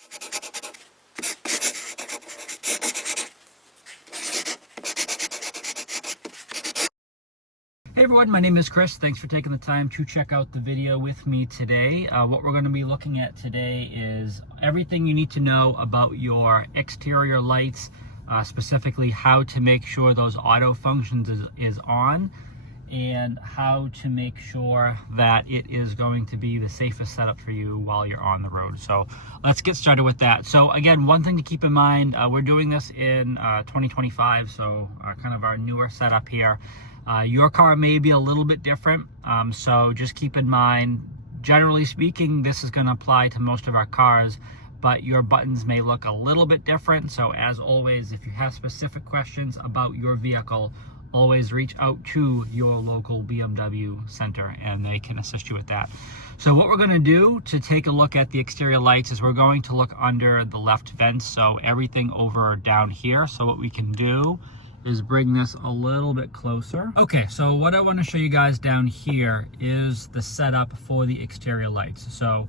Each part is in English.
Hey everyone, my name is Chris. Thanks for taking the time to check out the video with me today. What we're going to be looking at today is everything you need to know about your exterior lights, specifically how to make sure those auto functions is on, and how to make sure that it is going to be the safest setup for you while you're on the road. So let's get started with that. So again, one thing to keep in mind, we're doing this in 2025, so kind of our newer setup here. Your car may be a little bit different, so just keep in mind, generally speaking, this is going to apply to most of our cars, but your buttons may look a little bit different. So as always, if you have specific questions about your vehicle, always reach out to your local BMW center and they can assist you with that. So what we're going to do to take a look at the exterior lights is we're going to look under the left vents, so everything over down here. So what we can do is bring this a little bit closer. Okay, so what I want to show you guys down here is the setup for the exterior lights. So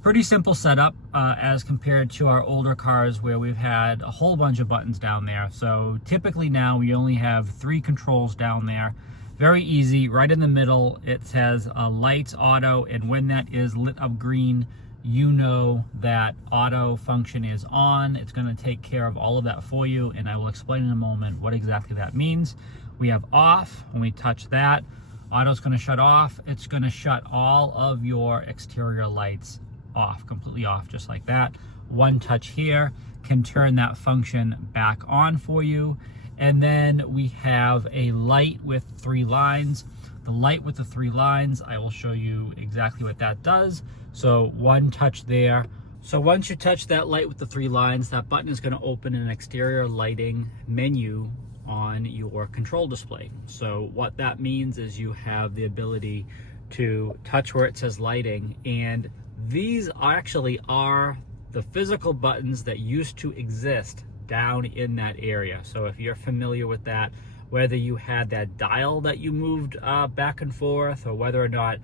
pretty simple setup as compared to our older cars where we've had a whole bunch of buttons down there. So typically now we only have 3 controls down there. Very easy. Right in the middle it says lights, auto, and when that is lit up green, you know that auto function is on. It's going to take care of all of that for you, and I will explain in a moment what exactly that means. We have off. When we touch that, auto's going to shut off. It's going to shut all of your exterior lights off, completely off, just like that. One touch here can turn that function back on for you. And then we have a light with 3 lines. The light with the 3 lines, I will show you exactly what that does. So one touch there. So once you touch that light with the 3 lines, that button is going to open an exterior lighting menu on your control display. So what that means is you have the ability to touch where it says lighting, and these actually are the physical buttons that used to exist down in that area. So if you're familiar with that, whether you had that dial that you moved back and forth, or whether or not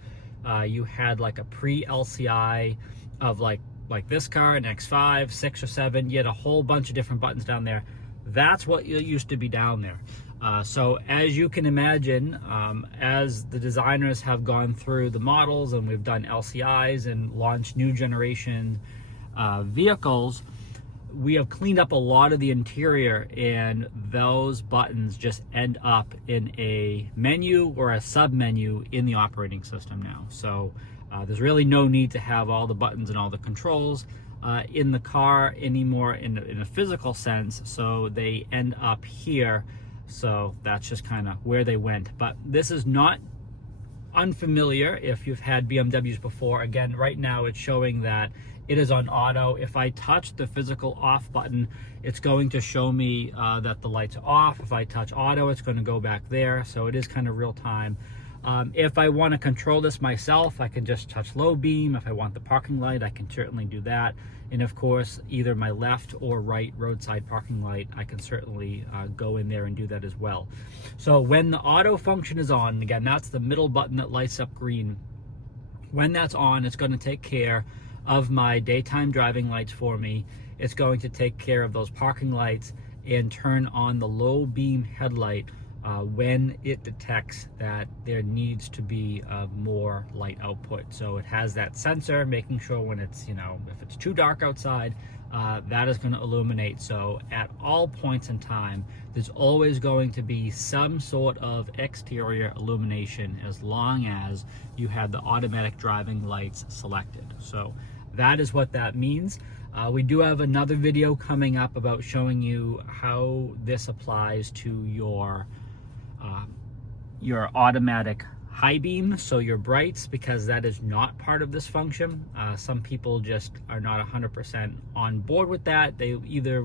you had like a pre-LCI of like this car, an X5, 6 or 7, you had a whole bunch of different buttons down there. That's what used to be down there. So as you can imagine, as the designers have gone through the models and we've done LCIs and launched new generation vehicles, we have cleaned up a lot of the interior, and those buttons just end up in a menu or a sub menu in the operating system now. So there's really no need to have all the buttons and all the controls in the car anymore in a physical sense. So they end up here. So that's just kind of where they went. But this is not unfamiliar if you've had BMWs before. Again, right now it's showing that it is on auto. If I touch the physical off button, it's going to show me that the lights are off. If I touch auto, it's going to go back there. So it is kind of real time. If I want to control this myself, I can just touch low beam. If I want the parking light, I can certainly do that. And of course, either my left or right roadside parking light, I can certainly go in there and do that as well. So when the auto function is on, again, that's the middle button that lights up green. When that's on, it's going to take care of my daytime driving lights for me. It's going to take care of those parking lights and turn on the low beam headlight when it detects that there needs to be more light output. So it has that sensor making sure when it's, if it's too dark outside, that is going to illuminate. So at all points in time, there's always going to be some sort of exterior illumination as long as you have the automatic driving lights selected. So that is what that means. We do have another video coming up about showing you how this applies to your automatic high beam, so your brights, because that is not part of this function. Some people just are not 100% on board with that. They either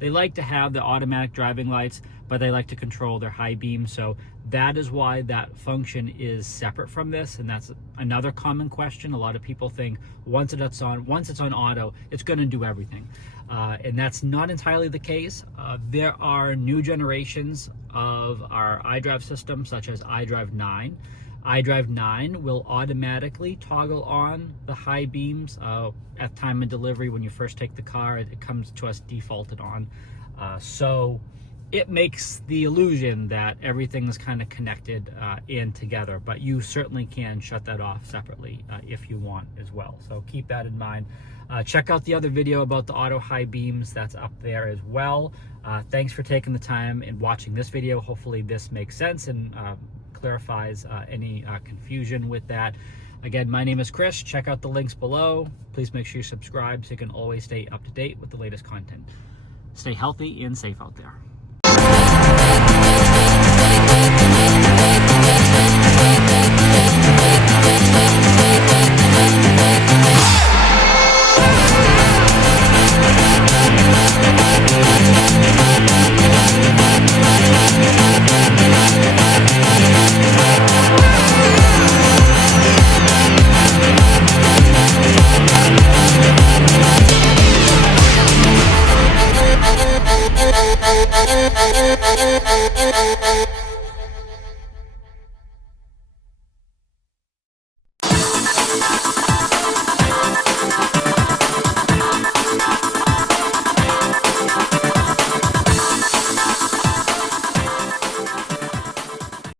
they like to have the automatic driving lights, but they like to control their high beam. So that is why that function is separate from this, and that's another common question. A lot of people think once it's on auto, it's going to do everything, and that's not entirely the case. There are new generations of our iDrive system, such as iDrive 9. iDrive 9 will automatically toggle on the high beams at time of delivery. When you first take the car, it comes to us defaulted on. So it makes the illusion that everything's kind of connected in together, but you certainly can shut that off separately if you want as well. So keep that in mind. Check out the other video about the auto high beams, that's up there as well. Thanks for taking the time and watching this video. Hopefully this makes sense and clarifies any confusion with that. Again, my name is Chris. Check out the links below. Please make sure you subscribe so you can always stay up to date with the latest content. Stay healthy and safe out there.